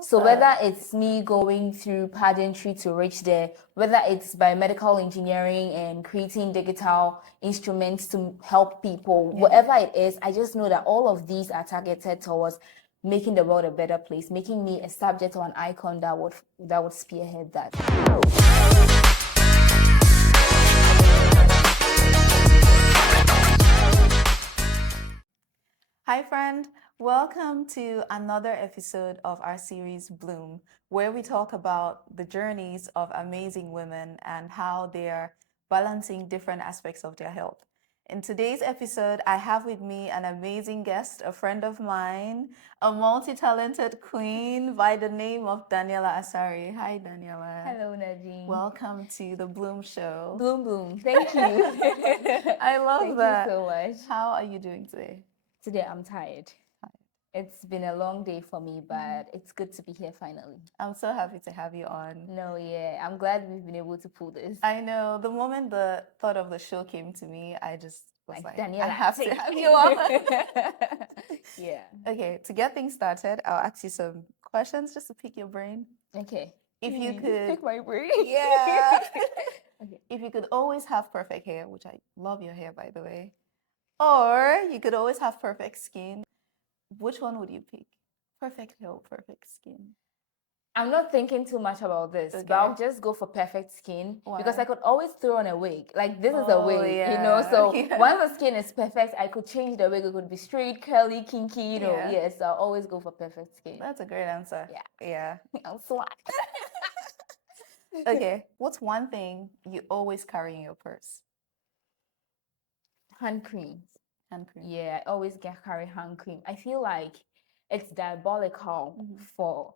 So whether it's me going through pageantry to reach there, whether it's biomedical engineering and creating digital instruments to help people, whatever it is, I just know that all of these are targeted towards making the world a better place, making me a subject or an icon that would spearhead that. Hi friend, welcome to another episode of our series Bloom, where we talk about the journeys of amazing women and how they are balancing different aspects of their health. In today's episode, I have with me an amazing guest, a friend of mine, a multi-talented queen by the name of Daniella Asare. Hi Daniella. Hello, Nadine. Welcome to the Bloom Show. Bloom, bloom. Thank you. I love that. Thank you so much. How are you doing today? Today I'm tired. It's been a long day for me, but it's good to be here finally. I'm so happy to have you on. No, yeah, I'm glad we've been able to pull this. I know. The moment the thought of the show came to me, I just was like Daniella, I have to have you on. Yeah. Okay, to get things started, I'll ask you some questions just to pick your brain. Okay. If you could pick my brain. Yeah. Okay. If you could always have perfect hair, which I love your hair by the way, or you could always have perfect skin, which one would you pick? Perfect hair or perfect skin? I'm not thinking too much about this, but I'll just go for perfect skin. Why? Because I could always throw on a wig. Like this is a wig, you know. So once the skin is perfect, I could change the wig. It could be straight, curly, kinky, you know. Yes, I'll always go for perfect skin. That's a great answer. Yeah. I'm swag. Okay, what's one thing you always carry in your purse? Hand cream. Hand cream. Yeah, I always carry hand cream. I feel like it's diabolical for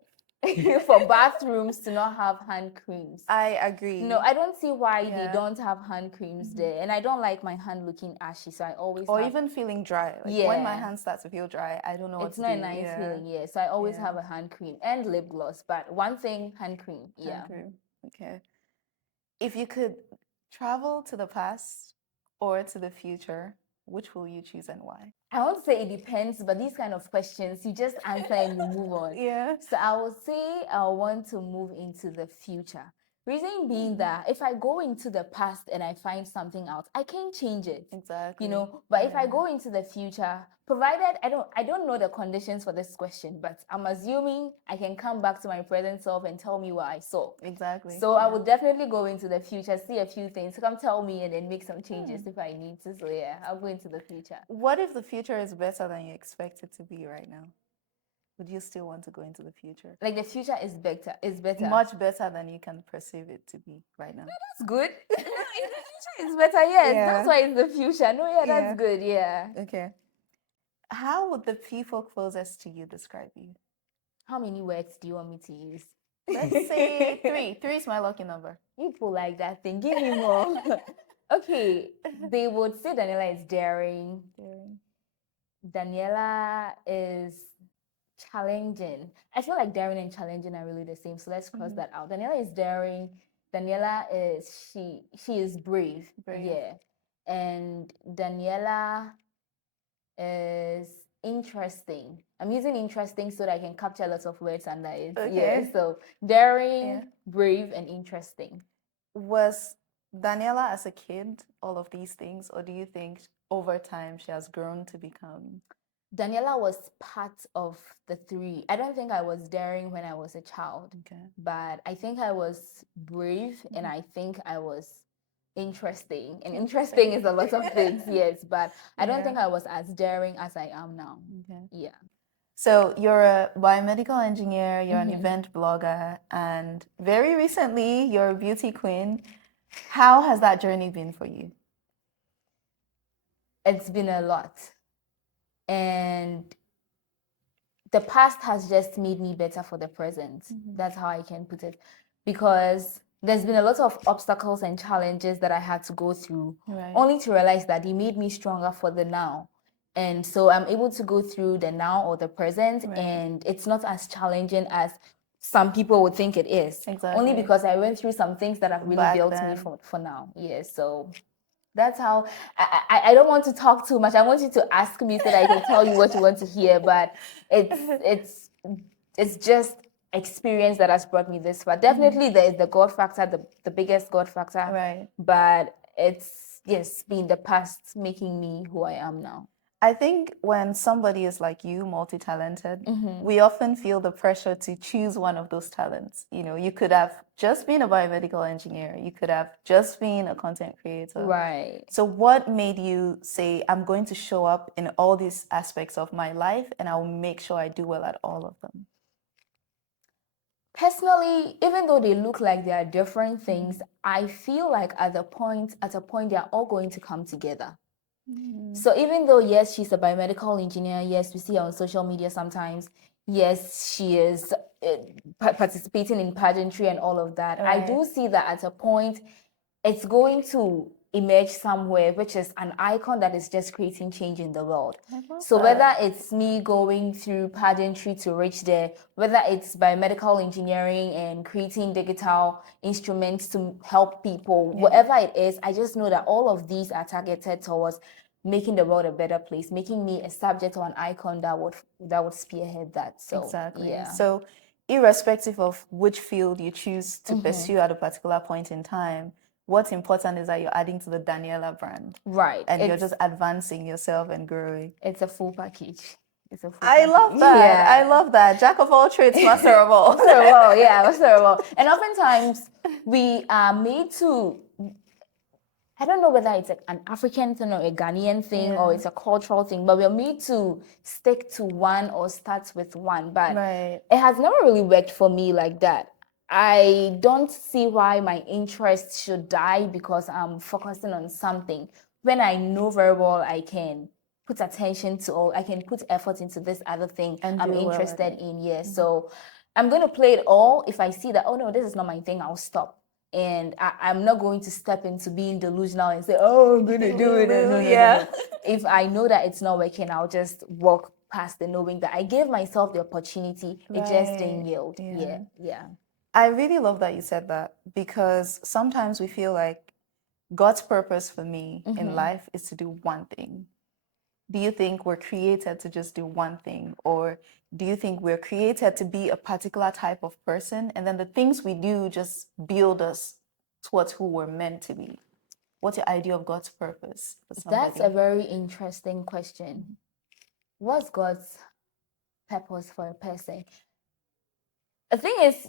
bathrooms to not have hand creams. I agree. No, I don't see why they don't have hand creams there. And I don't like my hand looking ashy, so I always even feeling dry. Like when my hand starts to feel dry, I don't know what to do. It's not a nice feeling, so I always have a hand cream and lip gloss. But one thing, hand cream. Hand cream. Okay. If you could travel to the past or to the future, which will you choose and why? I won't say it depends, but these kind of questions, you just answer and you move on. Yeah. So I would say I want to move into the future. Reason being that if I go into the past and I find something out, I can change it. Exactly. You know, but if I go into the future, provided I don't know the conditions for this question, but I'm assuming I can come back to my present self and tell me what I saw. Exactly. So I would definitely go into the future, see a few things, come tell me and then make some changes if I need to. So yeah, I'll go into the future. What if the future is better than you expect it to be right now? Would you still want to go into the future? Like the future is better. Much better than you can perceive it to be right now. That's good. The future is better, yes. Yeah. That's why it's the future. No, that's good, yeah. Okay. How would the people closest to you describe you? How many words do you want me to use? Let's say 3. 3 is my lucky number. You people like that thing. Give me more. Okay. They would say Daniella is daring. Daniella is challenging. I feel like daring and challenging are really the same. So let's cross that out. Daniella is daring. Daniella is she is brave. Yeah. And Daniella is interesting. I'm using interesting so that I can capture lots of words under it. Okay. Yeah. So daring, brave, and interesting. Was Daniella as a kid all of these things, or do you think over time she has grown to become? Daniella was part of the 3. I don't think I was daring when I was a child, but I think I was brave and I think I was interesting. And interesting is a lot of things, yes, but I don't think I was as daring as I am now. Yeah. So you're a biomedical engineer, you're an event blogger, and very recently you're a beauty queen. How has that journey been for you? It's been a lot. And the past has just made me better for the present. That's how I can put it. Because there's been a lot of obstacles and challenges that I had to go through, only to realize that they made me stronger for the now. And so I'm able to go through the now or the present, and it's not as challenging as some people would think it is. Only because I went through some things that have really built me for now. Yeah, so that's how I don't want to talk too much. I want you to ask me so that I can tell you what you want to hear, but it's just experience that has brought me this far. Definitely there is the God factor, the biggest God factor. Right. But it's been the past making me who I am now. I think when somebody is like you, multi-talented, we often feel the pressure to choose one of those talents. You know, you could have just been a biomedical engineer. You could have just been a content creator. Right. So what made you say, I'm going to show up in all these aspects of my life and I'll make sure I do well at all of them? Personally, even though they look like they are different things, I feel like at a point they are all going to come together. So even though, yes, she's a biomedical engineer, yes, we see her on social media sometimes, yes, she is participating in pageantry and all of that. I do see that at a point it's going to emerge somewhere, which is an icon that is just creating change in the world. So whether it's me going through pageantry to reach there, whether it's biomedical engineering and creating digital instruments to help people, whatever it is, I just know that all of these are targeted towards making the world a better place, making me a subject or an icon that would spearhead that. So exactly. yeah. So irrespective of which field you choose to pursue at a particular point in time, what's important is that you're adding to the Daniella brand. Right. And you're just advancing yourself and growing. It's a full package. It's a full I love that. Yeah. I love that. Jack of all trades, master of all. Master of all, yeah, master of all. And oftentimes we are made to, I don't know whether it's an African thing or a Ghanaian thing or it's a cultural thing, but we're made to stick to one or start with one. But it has never really worked for me like that. I don't see why my interest should die because I'm focusing on something when I know very well I can put attention to, or I can put effort into this other thing I'm interested in. Yes. So I'm going to play it all. If I see that, oh no, this is not my thing, I'll stop. And I'm not going to step into being delusional and say, oh, I'm going to do it. No. If I know that it's not working, I'll just walk past it knowing that I gave myself the opportunity. It just didn't yield. Yeah. I really love that you said that, because sometimes we feel like God's purpose for me in life is to do one thing. Do you think we're created to just do one thing? Or do you think we're created to be a particular type of person, and then the things we do just build us towards who we're meant to be? What's your idea of God's purpose for somebody? That's a very interesting question. What's God's purpose for a person? The thing is,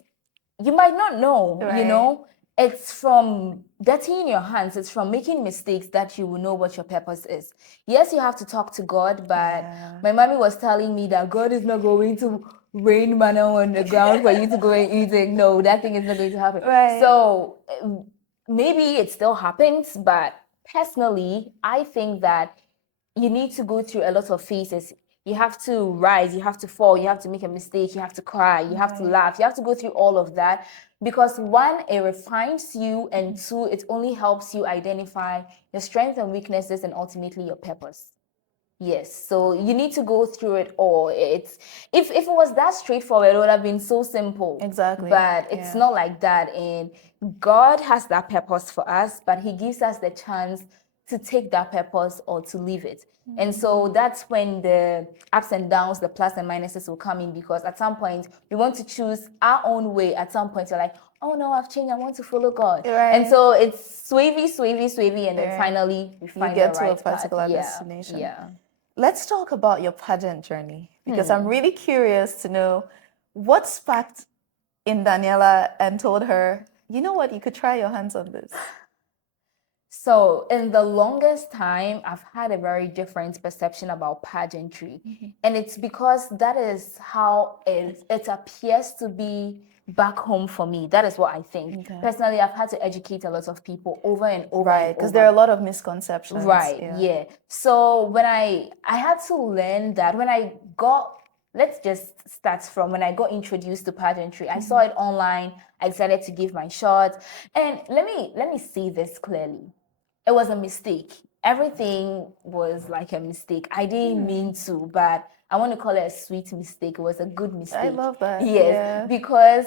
you might not know, you know? It's from dirtying your hands. It's from making mistakes that you will know what your purpose is. Yes, you have to talk to God, but my mommy was telling me that God is not going to rain manna on the ground for you to go and eat it. No, that thing is not going to happen. So maybe it still happens, but personally, I think that you need to go through a lot of phases. You have to rise, you have to fall, you have to make a mistake, you have to cry, you have to laugh, you have to go through all of that, because one, it refines you, and two, it only helps you identify your strengths and weaknesses and ultimately your purpose. Yes, so you need to go through it all. It's if it was that straightforward, it would have been so simple. Exactly. But it's not like that, and God has that purpose for us, but He gives us the chance to take that purpose or to leave it. And so that's when the ups and downs, the plus and minuses will come in, because at some point we want to choose our own way. At some point you're like, oh no, I've changed, I want to follow God. And so it's swavy, and then finally we find get the to right a particular path. destination. Yeah. Let's talk about your pageant journey, because I'm really curious to know what sparked in Daniella and told her, you know what, you could try your hands on this. So in the longest time, I've had a very different perception about pageantry. And it's because that is how it appears to be back home for me. That is what I think. Personally, I've had to educate a lot of people over and over. Right, because there are a lot of misconceptions. Right, yeah. So when I had to learn that when I got, let's just start from when I got introduced to pageantry. I saw it online. I decided to give my shot. And let me say this clearly. It was a mistake. Everything was like a mistake. I didn't mean to, but I want to call it a sweet mistake. It was a good mistake. I love that. Yes, because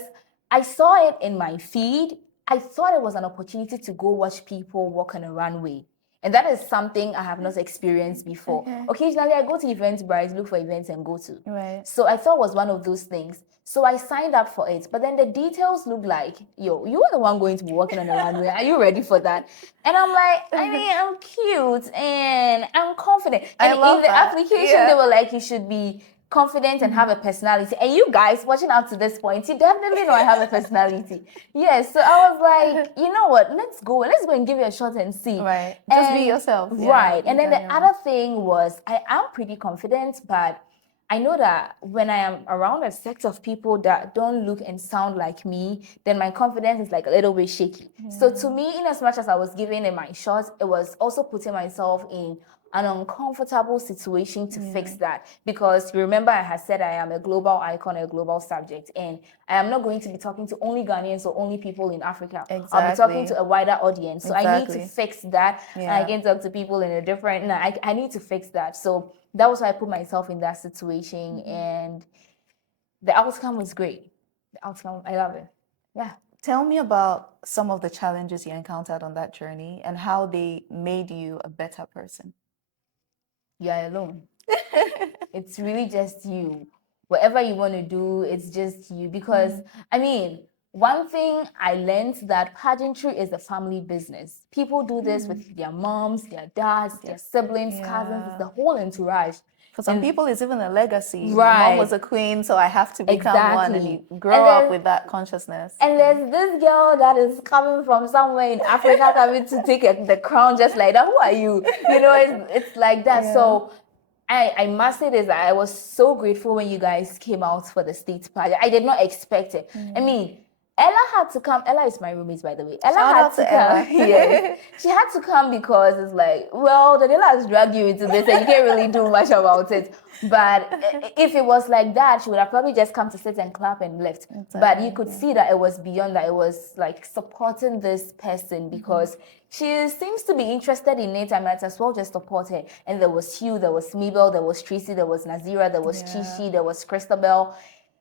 I saw it in my feed. I thought it was an opportunity to go watch people walk on a runway. And that is something I have not experienced before. Occasionally, I go to Eventbrite, look for events and go to. Right. So I thought it was one of those things. So I signed up for it. But then the details look like, yo, you are the one going to be walking on the runway. Are you ready for that? And I'm like, I mean, I'm cute and I'm confident. And I love in the that. application, they were like, you should be confident and have a personality. And you guys watching up to this point, you definitely know I have a personality. Yes. So I was like, you know what? Let's go and give it a shot and see. Right. Just be yourself. Right. And then the other thing was I am pretty confident, but I know that when I am around a set of people that don't look and sound like me, then my confidence is like a little bit shaky. So to me, in as much as I was giving it my shot, it was also putting myself in an uncomfortable situation to fix that. Because remember, I had said I am a global icon, a global subject, and I am not going to be talking to only Ghanaians or only people in Africa. Exactly. I'll be talking to a wider audience. So I need to fix that. And I can talk to people in a different, I need to fix that. So that was why I put myself in that situation. And the outcome was great. The outcome, I love it. Yeah. Tell me about some of the challenges you encountered on that journey and how they made you a better person. You are alone. It's really just you. Whatever you want to do, it's just you. Because, I mean, one thing I learned that pageantry is a family business. People do this with their moms, their dads, their siblings, cousins, the whole entourage. For some people, it's even a legacy. Right. My mom was a queen, so I have to become one. And you grow up with that consciousness. And there's this girl that is coming from somewhere in Africa coming to take the crown just like that. Who are you? You know, it's like that. So I must say this, I was so grateful when you guys came out for the state pageant. I did not expect it. I mean, Ella had to come. Ella is my roommate, by the way. Ella had to come. Yes. She had to come because it's like, well, Daniella has dragged you into this and you can't really do much about it. But if it was like that, she would have probably just come to sit and clap and left. Exactly. But you could see that it was beyond that. It was like supporting this person because she seems to be interested in it. I might as well just support her. And there was Hugh, there was Mabel, there was Tracy, there was Nazira, there was Chishi, there was Christabel.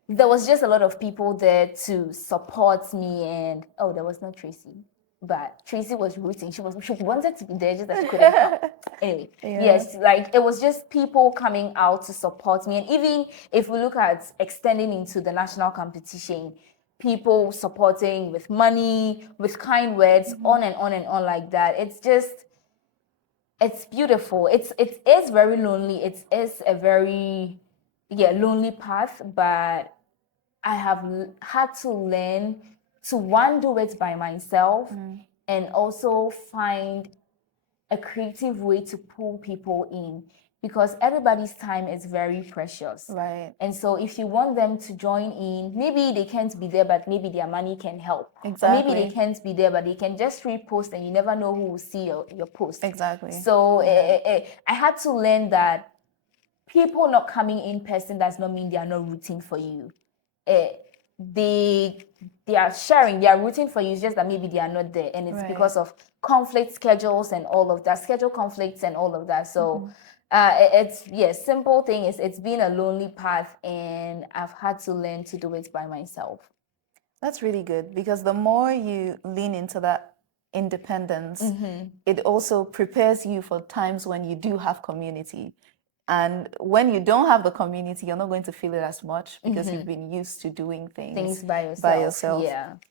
There was just a lot of people there to support me, and there was no Tracy, but Tracy was rooting. She wanted to be there, just that she couldn't come. Anyway, yes, like it was just people coming out to support me, and even if we look at extending into the national competition, people supporting with money, with kind words, on and on and on like that. It's beautiful. It is very lonely. It is a very lonely path, but I have had to learn to do it by myself and also find a creative way to pull people in because everybody's time is very precious. Right. And so if you want them to join in, maybe they can't be there, but maybe their money can help. Exactly. Or maybe they can't be there, but they can just repost and you never know who will see your post. Exactly. So I had to learn that people not coming in person does not mean they are not rooting for you. They are sharing, they are rooting for you. It's just that maybe they are not there, and it's because of conflict schedules and all of that, schedule conflicts and all of that. So simple thing is it's been a lonely path, and I've had to learn to do it by myself. That's really good because the more you lean into that independence, it also prepares you for times when you do have community. And when you don't have the community, you're not going to feel it as much because you've been used to doing things by yourself.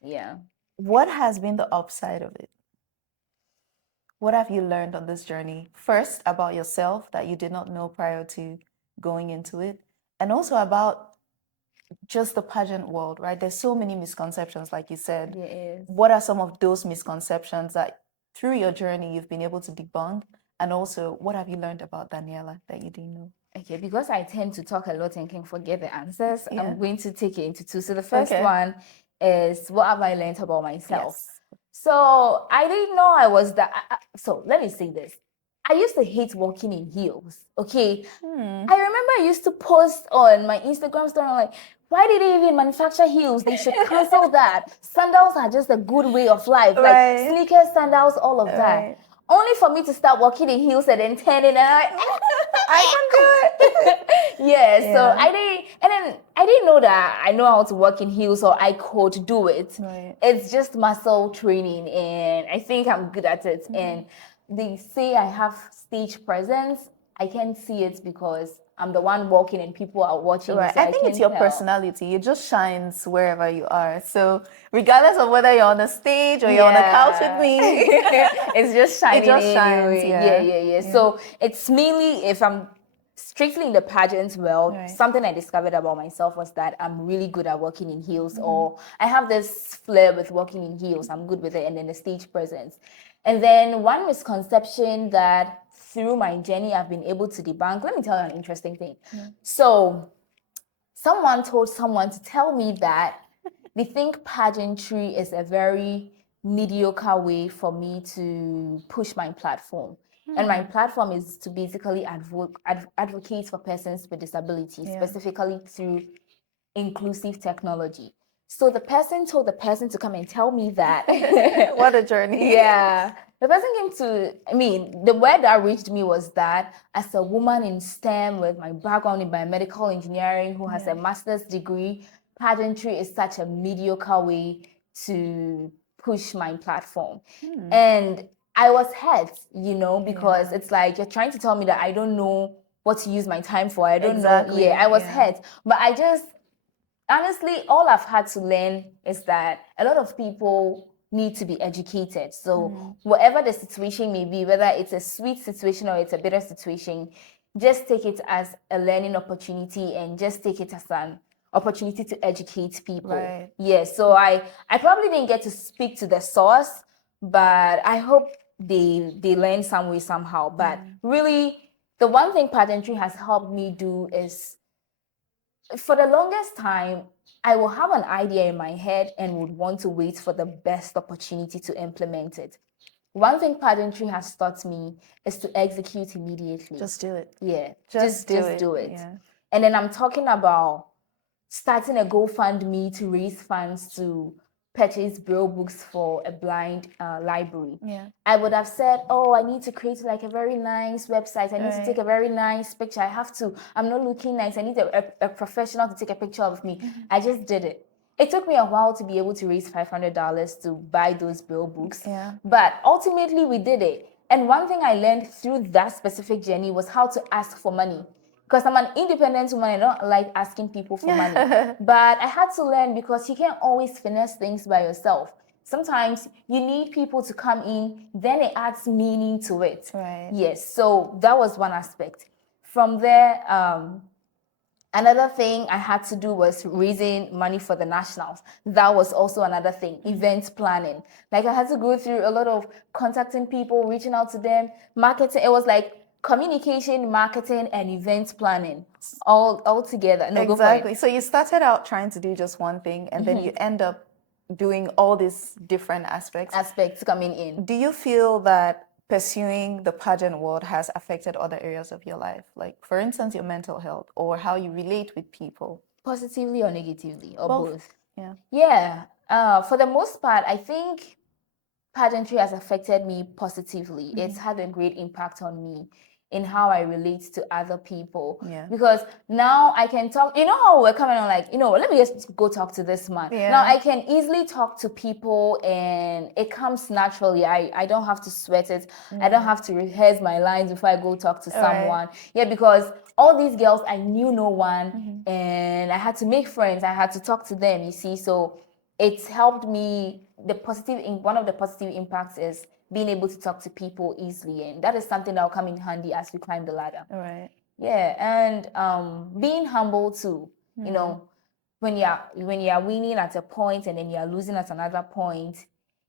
Yeah. What has been the upside of it? What have you learned on this journey? First, about yourself that you did not know prior to going into it, and also about just the pageant world, right? There's so many misconceptions, like you said. There is. What are some of those misconceptions that through your journey you've been able to debunk? And also, what have you learned about Daniella that you didn't know? Okay, because I tend to talk a lot and can forget the answers, I'm going to take it into two. So the first one is, what have I learned about myself? Yes. So I didn't know I was that. So let me say this. I used to hate walking in heels, okay? I remember I used to post on my Instagram story, like, why did they even manufacture heels? They should cancel that. Sandals are just a good way of life. Like sneakers, sandals, all of that. Only for me to start walking in heels and then turning and I can do it. So I didn't know that I know how to walk in heels or I could do it. It's just muscle training and I think I'm good at it. And they say I have stage presence, I can't see it because I'm the one walking and people are watching. Right. So I think can't it's your tell. personality. It just shines wherever you are. So regardless of whether you're on a stage or you're on a couch with me, it's just shining. it just anyway. shines. Yeah. Yeah. So it's mainly if I'm strictly in the pageant world, Right. something I discovered about myself was that I'm really good at walking in heels, or I have this flair with walking in heels. I'm good with it, and then the stage presence. And then one misconception that through my journey I've been able to debunk. Let me tell you an interesting thing. So someone told someone to tell me that they think pageantry is a very mediocre way for me to push my platform. And my platform is to basically advocate for persons with disabilities, specifically through inclusive technology. So the person told the person to come and tell me that. What a journey. Yeah. The person came to, the word that reached me was that as a woman in STEM with my background in biomedical engineering, who has a master's degree, pageantry is such a mediocre way to push my platform. And I was hurt, because it's like you're trying to tell me that I don't know what to use my time for. I don't know. Yeah, I was hurt. But honestly, all I've had to learn is that a lot of people need to be educated. So whatever the situation may be, whether it's a sweet situation or it's a bitter situation, just take it as a learning opportunity and just take it as an opportunity to educate people. Right. Yeah, so I probably didn't get to speak to the source, but I hope they learn some way somehow. But really, the one thing pageantry has helped me do is, for the longest time, I will have an idea in my head and would want to wait for the best opportunity to implement it. One thing pageantry has taught me is to execute immediately. Just do it. Yeah, Just do it. Yeah. And then I'm talking about starting a GoFundMe to raise funds to purchase braille books for a blind library. Yeah. I would have said, oh, I need to create like a very nice website. I need to take a very nice picture. I'm not looking nice. I need a professional to take a picture of me. I just did it. It took me a while to be able to raise $500 to buy those braille books. Yeah. But ultimately we did it. And one thing I learned through that specific journey was how to ask for money. Because I'm an independent woman, I don't like asking people for money. But I had to learn, because you can't always finesse things by yourself. Sometimes you need people to come in, then it adds meaning to it. Right. Yes, so that was one aspect. From there, another thing I had to do was raising money for the nationals. That was also another thing, event planning. Like I had to go through a lot of contacting people, reaching out to them, marketing. It was like communication, marketing, and event planning all together. No, exactly. So you started out trying to do just one thing, and then you end up doing all these different aspects coming in. Do you feel that pursuing the pageant world has affected other areas of your life? Like, for instance, your mental health or how you relate with people? Positively or negatively, or both? Yeah. Yeah. For the most part, I think pageantry has affected me positively. It's had a great impact on me in how I relate to other people. Yeah. Because now I can talk, how we're coming on like, let me just go talk to this man. Yeah. Now I can easily talk to people and it comes naturally. I don't have to sweat it. I don't have to rehearse my lines before I go talk to someone. Yeah, because all these girls, I knew no one and I had to make friends. I had to talk to them, you see. So it's helped me. One of the positive impacts is being able to talk to people easily, and that is something that will come in handy as we climb the ladder. Right. Yeah, and being humble too. When you're winning at a point and then you're losing at another point,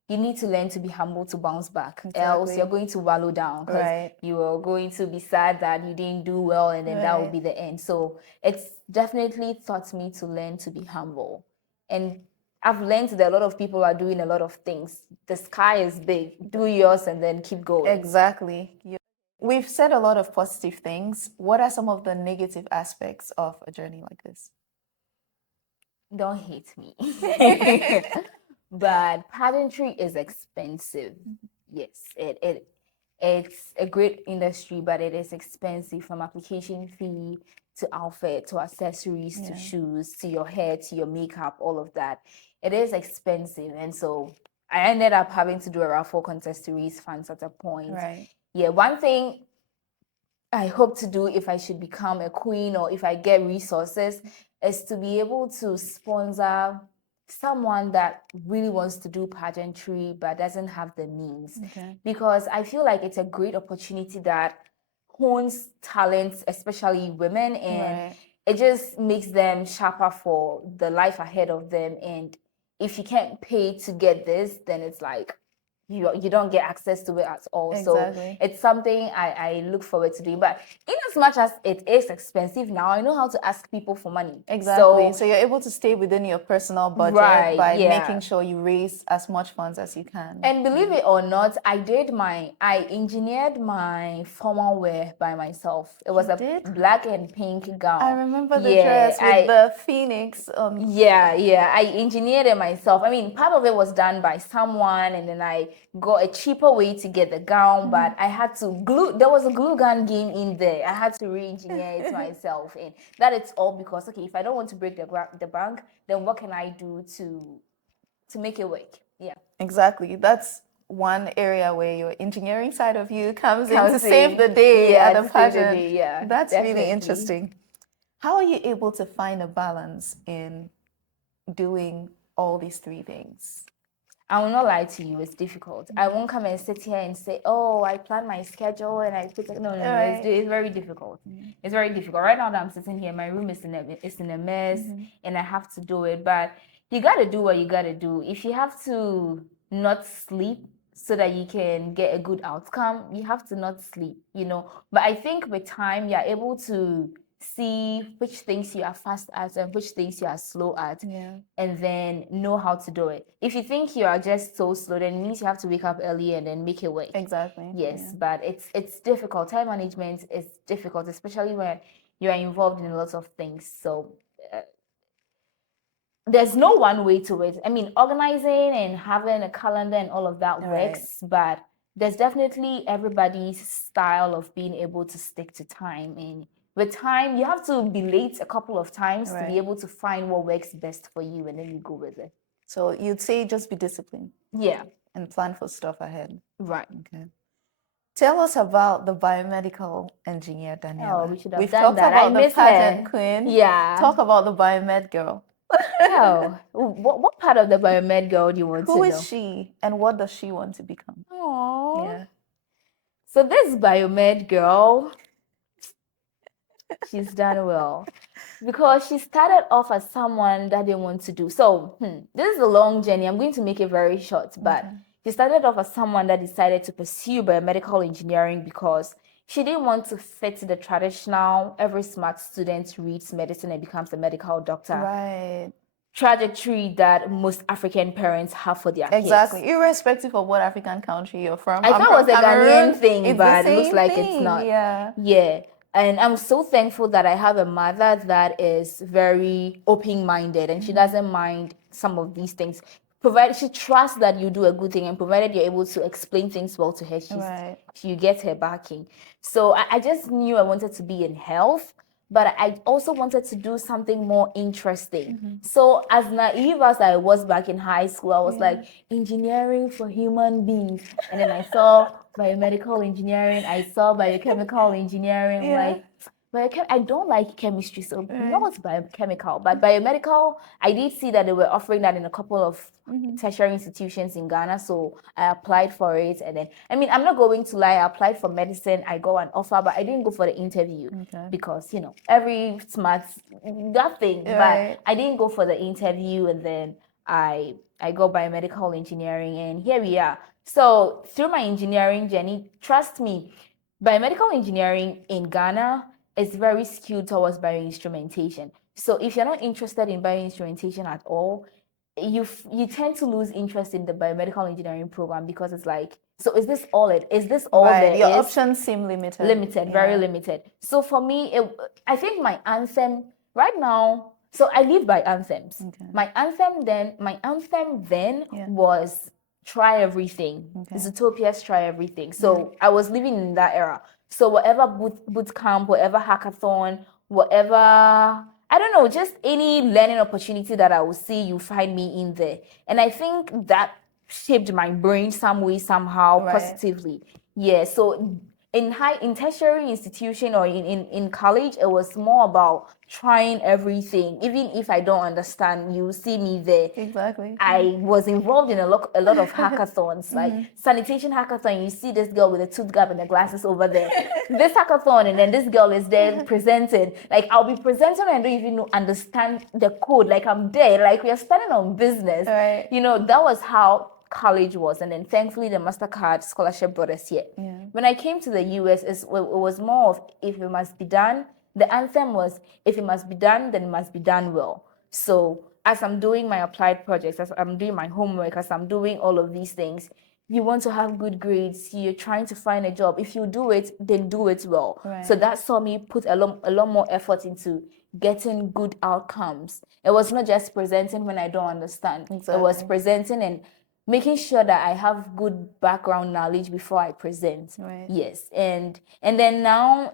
you need to learn to be humble to bounce back. Exactly. Else you're going to wallow down, because you are going to be sad that you didn't do well, and then that will be the end. So it's definitely taught me to learn to be humble. And I've learned that a lot of people are doing a lot of things. The sky is big. Do yours and then keep going. Exactly. We've said a lot of positive things. What are some of the negative aspects of a journey like this? Don't hate me. But pageantry is expensive. Yes, it's a great industry, but it is expensive, from application fee to outfit to accessories to shoes to your hair to your makeup, all of that. It is expensive, and so I ended up having to do a raffle contest to raise funds at a point. Right. Yeah, one thing I hope to do if I should become a queen or if I get resources is to be able to sponsor someone that really wants to do pageantry but doesn't have the means. Okay. Because I feel like it's a great opportunity that hones talents, especially women, and Right. it just makes them sharper for the life ahead of them. And if you can't pay to get this, then it's like you don't get access to it at all. Exactly. So it's something I look forward to doing. But in as much as it is expensive now, I know how to ask people for money. Exactly. So you're able to stay within your personal budget Right, by yeah. making sure you raise as much funds as you can. And believe it or not, I engineered my formal wear by myself. It was You a did? black and pink gown. I remember the dress with the phoenix. Yeah, I engineered it myself. I mean, part of it was done by someone, and then I got a cheaper way to get the gown, but I had to glue. There was a glue gun game in there. I had to re-engineer it myself, and that it's all because okay, if I don't want to break the bank, then what can I do to make it work? Yeah. Exactly. That's one area where your engineering side of you comes in to save the day Yeah, at to a save the pageant. day, yeah, That's really definitely. interesting. How are you able to find a balance in doing all these three things? I will not lie to you, it's difficult. I won't come and sit here and say, oh, I plan my schedule and I put it. No, Right. it's very difficult. It's very difficult. Right now that I'm sitting here, my room is in a mess and I have to do it. But you got to do what you got to do. If you have to not sleep so that you can get a good outcome, you have to not sleep, But I think with time, you're able to see which things you are fast at and which things you are slow at, and then know how to do it. If you think you are just so slow, then it means you have to wake up early and then make it work. Exactly. Yes, but it's difficult. Time management is difficult, especially when you are involved in lots of things. So there's no one way to it. I mean, organizing and having a calendar and all of that works, but there's definitely everybody's style of being able to stick to time. And with time, you have to be late a couple of times to be able to find what works best for you, and then you go with it. So you'd say just be disciplined. Yeah. And plan for stuff ahead. Right. Okay. Tell us about the biomedical engineer, Daniella. Oh, we should have We've done talked that. about I the miss pageant her. queen. Yeah. Talk about the biomed girl. Oh, what part of the biomed girl do you want to know? Who is she and what does she want to become? Oh. Yeah. So this biomed girl, she's done well because she started off as someone that didn't want to do. So this is a long journey. I'm going to make it very short, but she started off as someone that decided to pursue biomedical engineering because she didn't want to fit the traditional every smart student reads medicine and becomes a medical doctor trajectory that most African parents have for their kids. Irrespective of what African country you're from. I thought it was a Ghanaian thing, but it looks like it's not. Yeah. And I'm so thankful that I have a mother that is very open-minded and she doesn't mind some of these things. Provided she trusts that you do a good thing and provided you're able to explain things well to her, you get her backing. So I just knew I wanted to be in health, but I also wanted to do something more interesting. So as naive as I was back in high school, I was like, engineering for human beings. And then I saw biomedical engineering, I saw biochemical engineering, like, I don't like chemistry, so not what's biochemical, but biomedical, I did see that they were offering that in a couple of tertiary institutions in Ghana, so I applied for it. And then, I mean, I'm not going to lie, I applied for medicine, I got an offer, but I didn't go for the interview because, every smart, that thing, but I didn't go for the interview, and then I got biomedical engineering, and here we are. So through my engineering journey, trust me, biomedical engineering in Ghana is very skewed towards bioinstrumentation. So if you're not interested in bioinstrumentation at all, you tend to lose interest in the biomedical engineering program because it's like, so is this all there is? Your options seem limited. Very limited. So for me, I think my anthem right now, so I live by anthems. My anthem then was try everything. Zootopia's try everything. So I was living in that era. So whatever boot camp, whatever hackathon, whatever, I don't know, just any learning opportunity that I will see, you find me in there. And I think that shaped my brain some way, somehow, Right. positively. Yeah. So in tertiary institution or in college, it was more about trying everything. Even if I don't understand, you see me there. Exactly. I was involved in a lot of hackathons, like sanitation hackathon. You see this girl with a tooth gap and the glasses over there. This hackathon, and then this girl is there presenting. Like, I'll be presenting and I don't even understand the code. Like, I'm there. Like, we are starting on business. Right. You know, that was how college was. And then thankfully the MasterCard scholarship brought us here. Yeah. When I came to the US, it was more of, if it must be done. The anthem was, if it must be done, then it must be done well. So as I'm doing my applied projects, as I'm doing my homework, as I'm doing all of these things, you want to have good grades, you're trying to find a job. If you do it, then do it well. Right. So that saw me put a lot more effort into getting good outcomes. It was not just presenting when I don't understand. Exactly. It was presenting and making sure that I have good background knowledge before I present. Right. Yes. And then now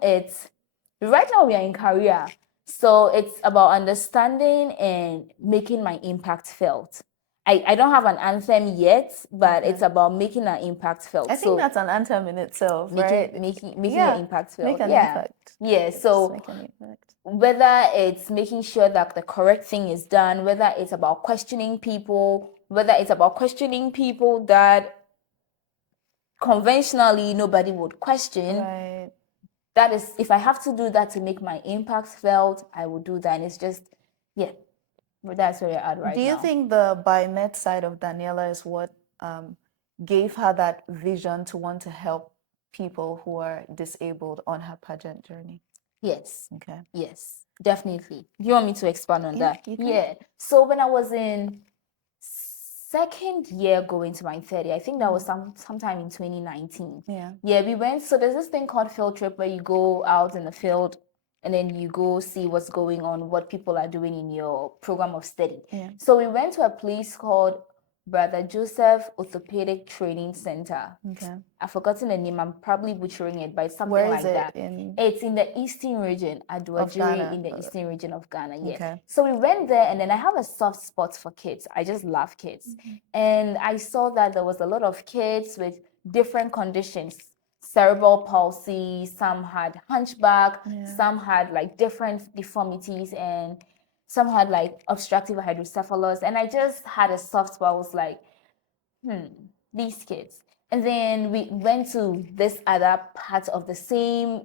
right now we are in career. So it's about understanding and making my impact felt. I don't have an anthem yet, but it's about making an impact felt. I think that's an anthem in itself, right? Making your impact felt. Make an impact. Yeah. Just So make an impact. whether it's making sure that the correct thing is done, whether it's about questioning people, whether it's about questioning people that conventionally nobody would question. Right. That is, if I have to do that to make my impact felt, I will do that. And it's just, yeah, but that's where you're at right now. Do you think the biomed side of Daniella is what gave her that vision to want to help people who are disabled on her pageant journey? Yes. Okay. Yes, definitely. Do you want me to expand on that? You can. Yeah. So when I was in second year going to my third year, I think that was sometime in 2019. Yeah, we went. So there's this thing called field trip where you go out in the field and then you go see what's going on, what people are doing in your program of study. So we went to a place called Brother Joseph Orthopedic Training Center. Okay. I've forgotten the name. I'm probably butchering it, but it's something Where like is it that. It's in the eastern region, Aduajiri, in the eastern region of Ghana. Yes. Okay. So we went there, and then I have a soft spot for kids. I just love kids, and I saw that there was a lot of kids with different conditions. Cerebral palsy, some had hunchback, some had like different deformities, and some had like obstructive hydrocephalus. And I just had a soft spot. I was like, these kids. And then we went to this other part of the same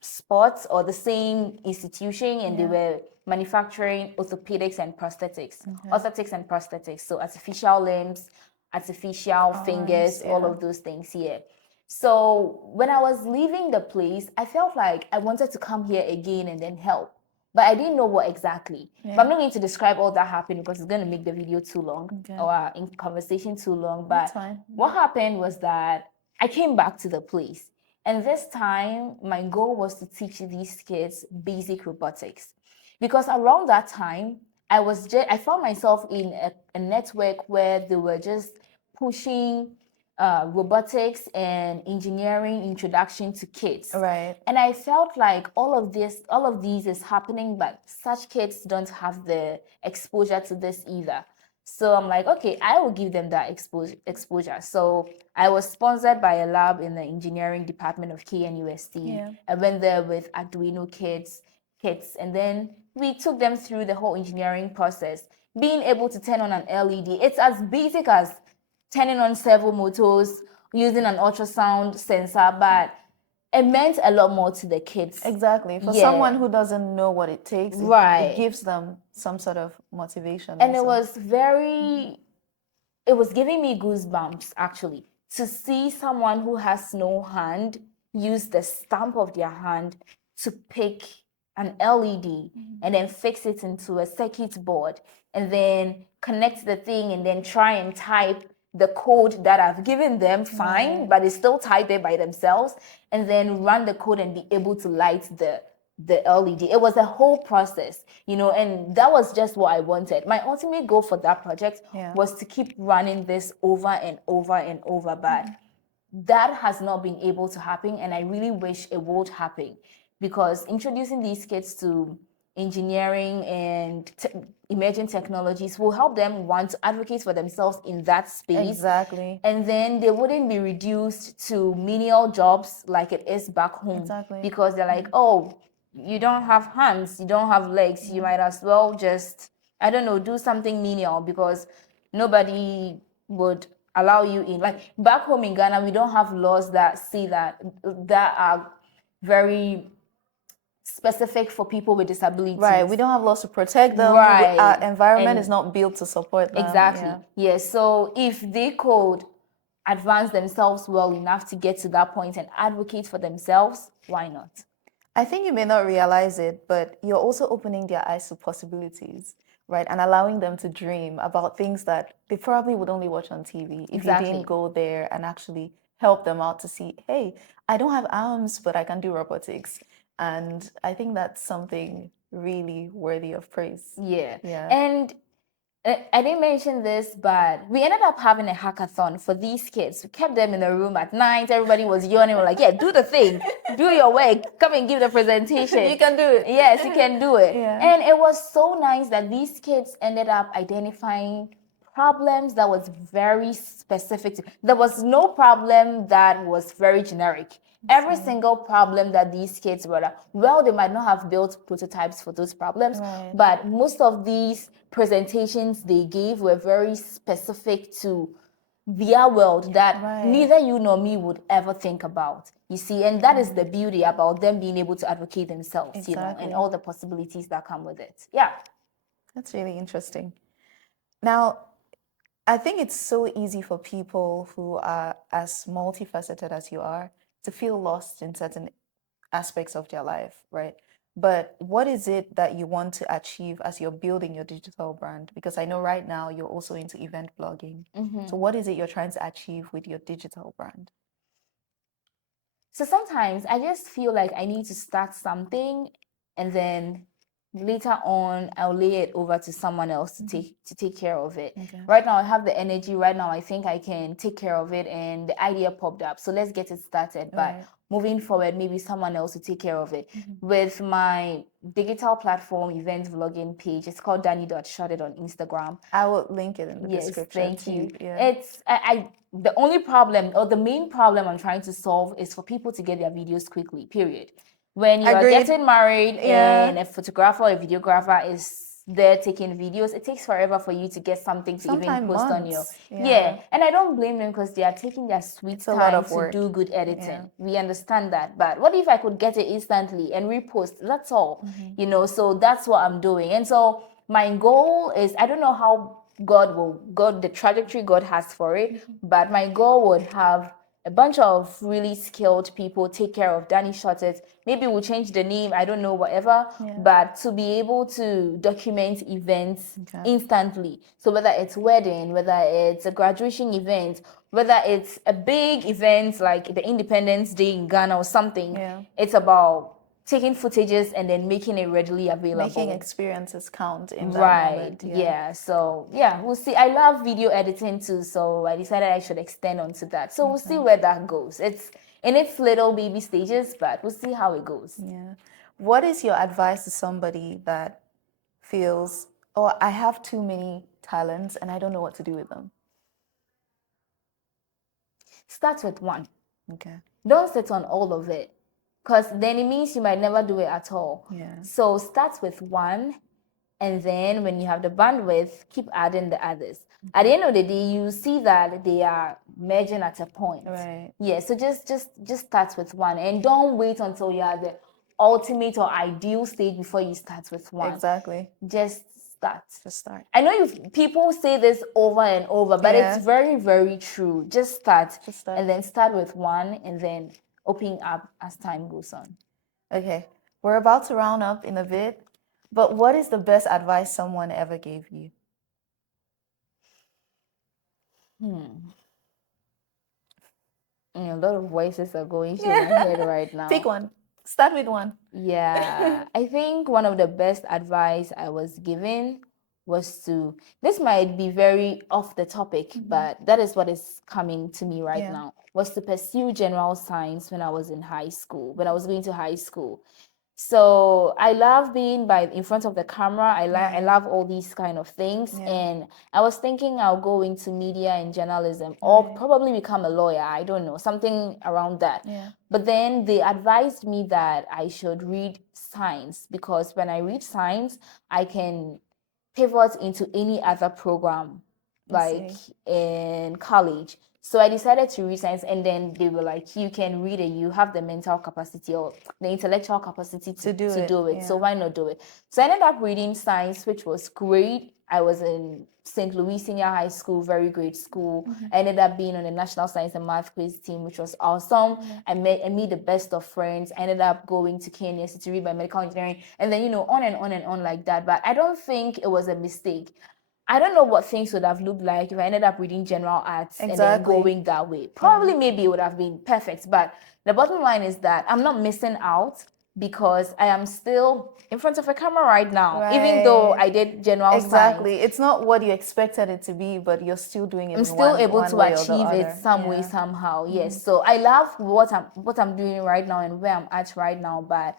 sports or the same institution, and they were manufacturing orthopedics and prosthetics. Orthotics and prosthetics, so artificial limbs, artificial fingers, all of those things here. So when I was leaving the place, I felt like I wanted to come here again and then help. But I didn't know what exactly. But I'm not going to describe all that happened because it's going to make the video too long or our conversation too long. But what happened was that I came back to the place. And this time, my goal was to teach these kids basic robotics. Because around that time, I found myself in a network where they were just pushing robotics and engineering introduction to kids. Right. And I felt like all of these is happening, but such kids don't have the exposure to this either. So I'm like, okay, I will give them that exposure. So I was sponsored by a lab in the engineering department of KNUST. I went there with Arduino kits, and then we took them through the whole engineering process. Being able to turn on an LED, it's as basic as turning on servo motors, using an ultrasound sensor, but it meant a lot more to the kids. Exactly. For someone who doesn't know what it takes, it gives them some sort of motivation. And it was it was giving me goosebumps, actually, to see someone who has no hand use the stamp of their hand to pick an LED and then fix it into a circuit board and then connect the thing and then try and type the code that I've given them, fine, but it's still typed there by themselves, and then run the code and be able to light the LED. It was a whole process, and that was just what I wanted. My ultimate goal for that project was to keep running this over and over and over, but that has not been able to happen, and I really wish it would happen, because introducing these kids to engineering and emerging technologies will help them want to advocate for themselves in that space. Exactly. And then they wouldn't be reduced to menial jobs like it is back home. Exactly. Because they're like, oh, you don't have hands, you don't have legs, you might as well just, I don't know, do something menial because nobody would allow you in. Like back home in Ghana, we don't have laws that say that are very specific for people with disabilities. Right. We don't have laws to protect them. Right. Our environment is And not built to support them. exactly. Yeah. Yes. So if they could advance themselves well enough to get to that point and advocate for themselves, why not? I think you may not realize it, but you're also opening their eyes to possibilities, right? And allowing them to dream about things that they probably would only watch on TV if you didn't go there and actually help them out to see, hey, I don't have arms, but I can do robotics. And I think that's something really worthy of praise. Yeah. Yeah. And I didn't mention this, but we ended up having a hackathon for these kids. We kept them in a room at night. Everybody was yawning. We're like, yeah, do the thing. Do your work. Come and give the presentation. You can do it. Yes, you can do it. Yeah. And it was so nice that these kids ended up identifying problems that was very specific. There was no problem that was very generic. Every single problem that these kids brought up, well, they might not have built prototypes for those problems, Right. but most of these presentations they gave were very specific to their world that Right. neither you nor me would ever think about. You see, and that is the beauty about them being able to advocate themselves, you know, and Exactly. all the possibilities that come with it. Yeah. That's really interesting. Now, I think it's so easy for people who are as multifaceted as you are to feel lost in certain aspects of their life, right? But what is it that you want to achieve as you're building your digital brand? Because I know right now you're also into event blogging. So what is it you're trying to achieve with your digital brand? So sometimes I just feel like I need to start something and then later on I'll lay it over to someone else to take care of it. Okay. Right now I have the energy. Right now I think I can take care of it and the idea popped up. So let's get it started. But Right. moving forward, maybe someone else will take care of it. With my digital platform event vlogging page, it's called Danny.shotted on Instagram. I will link it in the Yes, description. thank you. Yeah. It's the only problem or the main problem I'm trying to solve is for people to get their videos quickly, period. When you are Agreed. getting married Yeah. and a photographer or a videographer is there taking videos, it takes forever for you to get something to even Sometimes post on your months. yeah. And I don't blame them because they are taking their sweet It's a lot time of to work. do good editing. Yeah. We understand that. But what if I could get it instantly and repost? That's all. You know, so that's what I'm doing. And so my goal is I don't know how God the trajectory God has for it, but my goal would have a bunch of really skilled people take care of Danny Shot It. Maybe we'll change the name, I don't know, whatever. Yeah. But to be able to document events instantly. So whether it's wedding, whether it's a graduation event, whether it's a big event like the Independence Day in Ghana or something, Yeah. it's about taking footages and then making it readily available. Making experiences count in that Right. moment. Yeah. So yeah, we'll see. I love video editing too, so I decided I should extend onto that. So we'll see where that goes. It's in its little baby stages, but we'll see how it goes. Yeah. What is your advice to somebody that feels, oh, I have too many talents and I don't know what to do with them? Start with one. Okay. Don't sit on all of it, because then it means you might never do it at all. Yeah. So start with one, and then when you have the bandwidth, keep adding the others. At the end of the day, you see that they are merging at a point. Right. Yeah. So just start with one, and don't wait until you are the ultimate or ideal stage before you start with one. Exactly. Just start. Just start. I know people say this over and over, but Yeah. it's very, very true. Just start. Just start. And then start with one and then open up as time goes on. Okay. We're about to round up in a bit, but what is the best advice someone ever gave you? A lot of voices are going through my head right now. Pick one. Start with one. Yeah, I think one of the best advice I was given was to, this might be very off the topic, but that is what is coming to me right now, was to pursue general science when I was in high school, when I was going to high school. So I love being in front of the camera. I love all these kind of things. And I was thinking I'll go into media and journalism or probably become a lawyer. I don't know, something around that. But then they advised me that I should read science, because when I read science, I can pivot into any other program like in college. So I decided to read science, and then they were like, you can read it, you have the mental capacity or the intellectual capacity to do it. So why not do it? So I ended up reading science, which was great. I was in St. Louis Senior High School, very great school. I ended up being on the National Science and Math Quiz team, which was awesome. I met the best of friends. I ended up going to Kenya to read Biomedical Engineering, and then, on and on and on like that. But I don't think it was a mistake. I don't know what things would have looked like if I ended up reading general arts and then going that way. Probably maybe it would have been perfect. But the bottom line is that I'm not missing out, because I am still in front of a camera right now, even though I did general science. It's not what you expected it to be, but you're still doing it. I'm still able to achieve it some way, somehow. Yes. So I love what I'm doing right now and where I'm at right now. But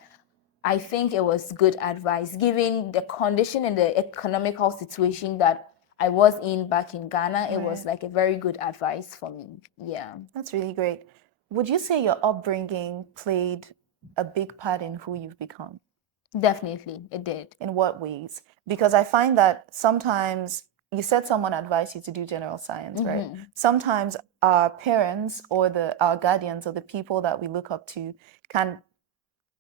I think it was good advice, given the condition and the economical situation that I was in back in Ghana. It was like a very good advice for me. Yeah. That's really great. Would you say your upbringing played a big part in who you've become? Definitely, it did. In what ways? Because I find that sometimes you said someone advised you to do general science, right? Sometimes our parents or our guardians or the people that we look up to can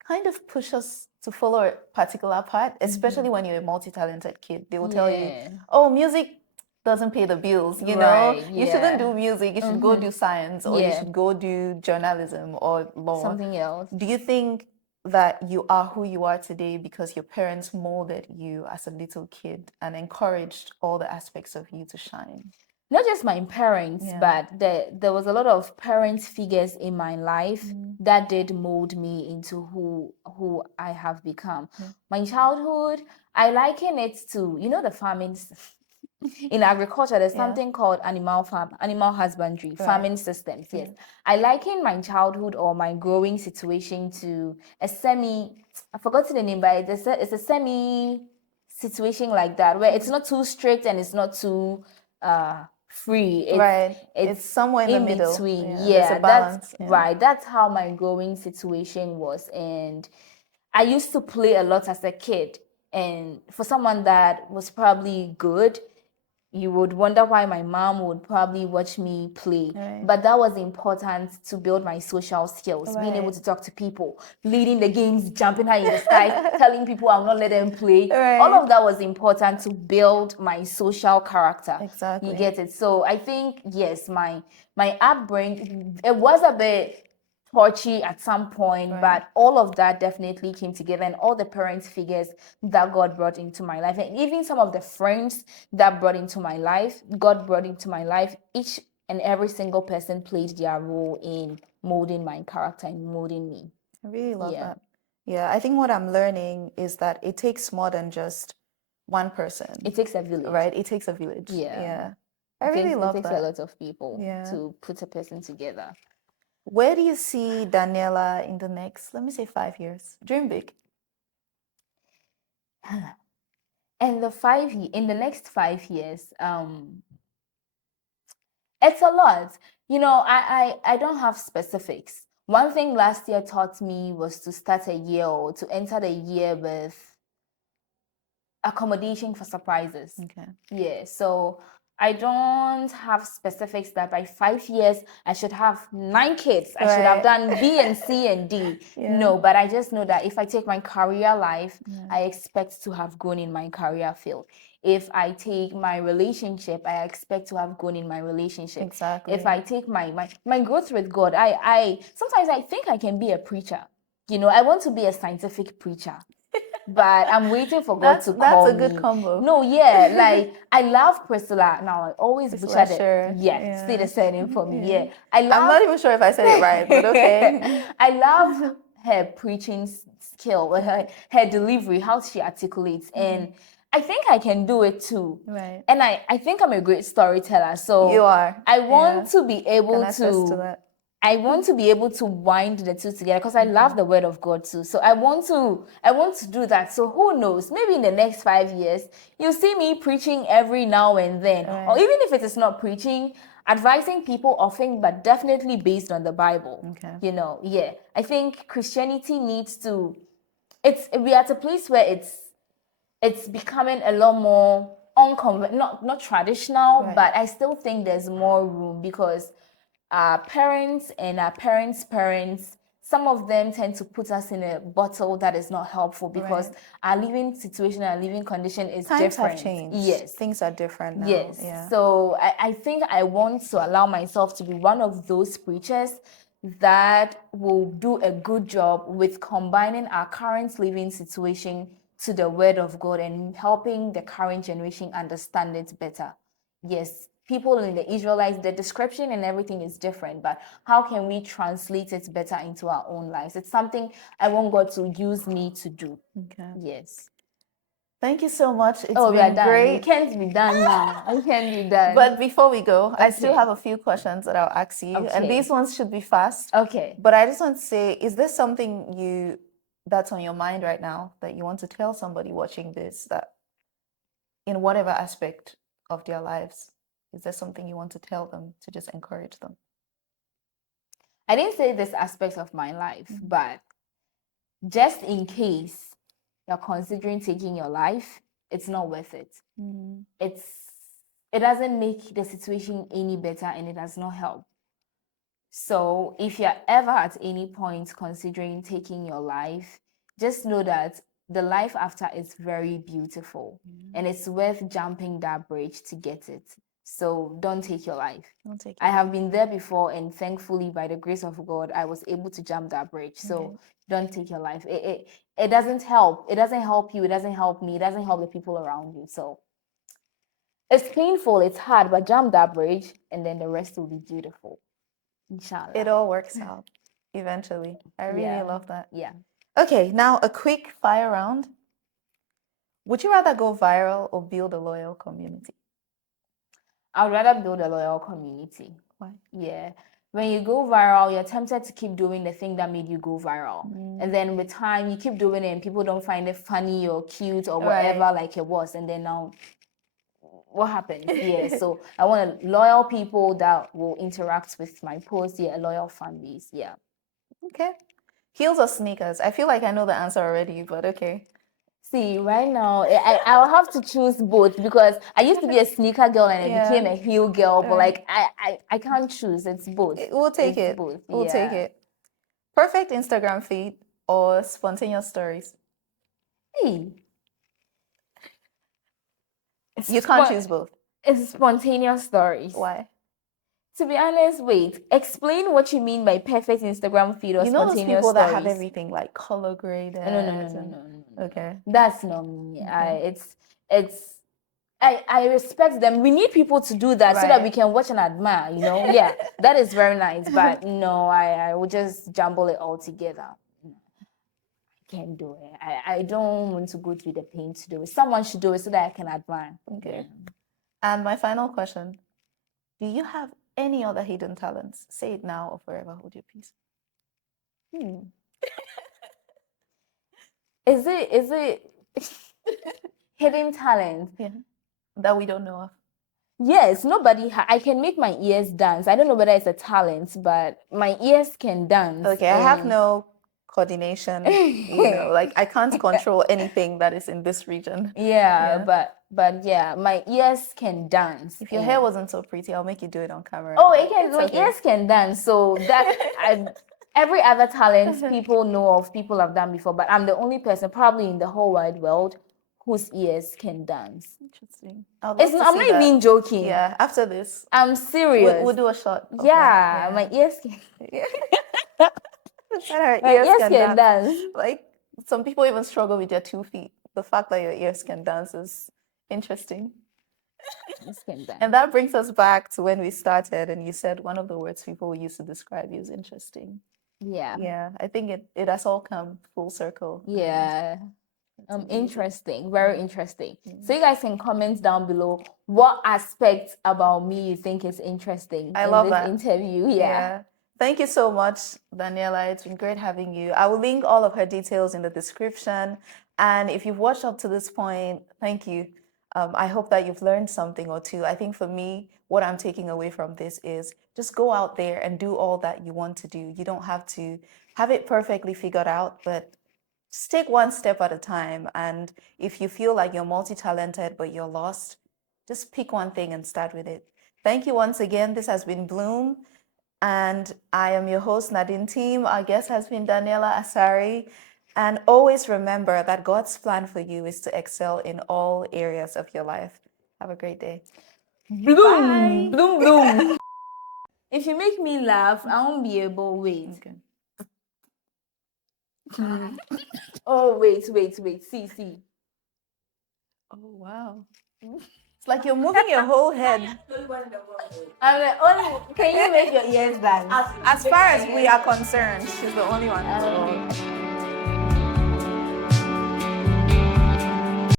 kind of push us to follow a particular path, especially when you're a multi-talented kid. They will tell you, oh, music doesn't pay the bills, you know? You shouldn't do music, you should go do science, or you should go do journalism or law. Something else. Do you think that you are who you are today because your parents molded you as a little kid and encouraged all the aspects of you to shine? Not just my parents, but there was a lot of parent figures in my life that did mold me into who I have become. My childhood, I liken it to, the farming. In agriculture, there's something called animal husbandry, farming systems. Yes. I liken my childhood or my growing situation to I forgot the name, but it's a semi situation like that, where it's not too strict and it's not too free. It's somewhere in the middle. Between. There's a balance. Right. That's how my growing situation was. And I used to play a lot as a kid. And for someone that was probably good, you would wonder why my mom would probably watch me play. But that was important to build my social skills, being able to talk to people, leading the games, jumping high in the sky, telling people I'll not let them play. All of that was important to build my social character. Exactly. You get it? So I think, yes, my upbringing, it was a bit touchy at some point, but all of that definitely came together, and all the parent figures that God brought into my life, and even some of the friends that God brought into my life, each and every single person played their role in molding my character and molding me. I really love that. Yeah, I think what I'm learning is that it takes more than just one person. It takes a village. Right? It takes a village. Yeah. I really love that. It takes a lot of people to put a person together. Where do you see Daniella in the next, let me say, 5 years? Dream big. In the next 5 years, it's a lot. I don't have specifics. One thing last year taught me was to start a year or to enter the year with accommodation for surprises. Okay. Yeah. So I don't have specifics that by 5 years I should have 9 kids. I should have done B and C and D. No, but I just know that if I take my career life, I expect to have grown in my career field. If I take my relationship, I expect to have grown in my relationship. Exactly. If I take my growth with God, I sometimes I think I can be a preacher. I want to be a scientific preacher. But I'm waiting for God to call me. That's a good combo. No, like I love Priscilla. Now I always butcher it. Say the surname for me. I'm not even sure if I said it right, but okay. I love her preaching skill, her delivery, how she articulates, and I think I can do it too. Right. And I think I'm a great storyteller. So you are. I want to be able to that. I want to be able to wind the two together because I love the word of God too. So I want to do that. So who knows? Maybe in the next 5 years, you'll see me preaching every now and then. Right. Or even if it is not preaching, advising people often, but definitely based on the Bible. Okay. You know, yeah. I think Christianity needs to we are at a place where it's becoming a lot more not traditional, Right. but I still think there's more room because our parents and our parents' parents, some of them tend to put us in a bottle that is not helpful because Right. our living situation, our living condition is Times different. have changed. Yes. Things are different now. Yes. Yeah. So I think I want to allow myself to be one of those preachers that will do a good job with combining our current living situation to the word of God and helping the current generation understand it better. Yes, people in the Israelites, the description and everything is different, but how can we translate it better into our own lives? It's something I want God to use me to do. Okay. Yes. Thank you so much. It's Oh, we are been done. great. We can't be done now. We can't be done. But before we go, I still Okay. have a few questions that I'll ask you, and Okay. these ones should be fast. Okay. But I just want to say, is there something that's on your mind right now that you want to tell somebody watching this, that in whatever aspect of their lives, is there something you want to tell them to just encourage them? I didn't say this aspect of my life, but just in case you're considering taking your life, it's not worth it. It doesn't make the situation any better and it does not help. So if you're ever at any point considering taking your life, just know that the life after is very beautiful and it's worth jumping that bridge to get it. So don't take your life. Don't take I it. have been there before, and thankfully, by the grace of God, I was able to jump that bridge. So don't take your life. It doesn't help. It doesn't help you. It doesn't help me. It doesn't help the people around you. So it's painful. It's hard, but jump that bridge, and then the rest will be beautiful. Inshallah. It all works out eventually. I really love that. Yeah. Okay, now a quick fire round. Would you rather go viral or build a loyal community? I would rather build a loyal community. Why? Yeah. When you go viral, you're tempted to keep doing the thing that made you go viral. And then with time, you keep doing it and people don't find it funny or cute or whatever like it was. And then now, what happens? Yeah. So I want loyal people that will interact with my posts. Yeah, a loyal fan base. Yeah. Okay. Heels or sneakers? I feel like I know the answer already, but okay. See, right now, I'll have to choose both because I used to be a sneaker girl and I became a heel girl, but like I can't choose. It's both. We'll take It's it. both. We'll take it. Perfect Instagram feed or spontaneous stories? Hey. You can't choose both. It's spontaneous stories. Why? To be honest, wait. Explain what you mean by perfect Instagram feed or You know those spontaneous people stories. that have everything like color graded. No. Okay. That's not me. I respect them. We need people to do that so that we can watch and admire, you know? Yeah, that is very nice. But no, I will just jumble it all together. I can't do it. I don't want to go through the pain to do it. Someone should do it so that I can admire. Okay. And my final question, do you have any other hidden talents? Say it now or forever hold your peace. Is it hidden talent? Yeah. That we don't know of. Yes, nobody. I can make my ears dance. I don't know whether it's a talent, but my ears can dance. Okay, I have no coordination. Like I can't control anything that is in this region. Yeah. But yeah, my ears can dance. If your hair wasn't so pretty, I'll make you do it on camera. Oh, it can. My ears can dance. So that every other talent people know of, people have done before, but I'm the only person probably in the whole wide world whose ears can dance. Interesting. I'm not even joking. Yeah, after this. I'm serious. We'll do a shot. Yeah, my ears can. My ears can dance. Like some people even struggle with their 2 feet. The fact that your ears can dance is interesting. And that brings us back to when we started, and you said one of the words people use to describe you is interesting. Yeah, I think it has all come full circle. Yeah. Interesting, very interesting. So you guys can comment down below what aspects about me you think is interesting I love this that interview. Yeah. Thank you so much, Daniela. It's been great having you. I will link all of her details in the description. And if you've watched up to this point, thank you. I hope that you've learned something or two. I think for me, what I'm taking away from this is just go out there and do all that you want to do. You don't have to have it perfectly figured out, but just take one step at a time. And if you feel like you're multi-talented but you're lost, just pick one thing and start with it. Thank you once again. This has been Bloom. And I am your host, Nadine Team. Our guest has been Daniella Asare. And always remember that God's plan for you is to excel in all areas of your life. Have a great day. Bloom, Bye. bloom, bloom. If you make me laugh, I won't be able. Wait. Okay. Oh, wait. See. Oh, wow. It's like you're moving your whole head. I'm the only. Can you make your ears dance? As far as we are concerned, she's the only one in the world.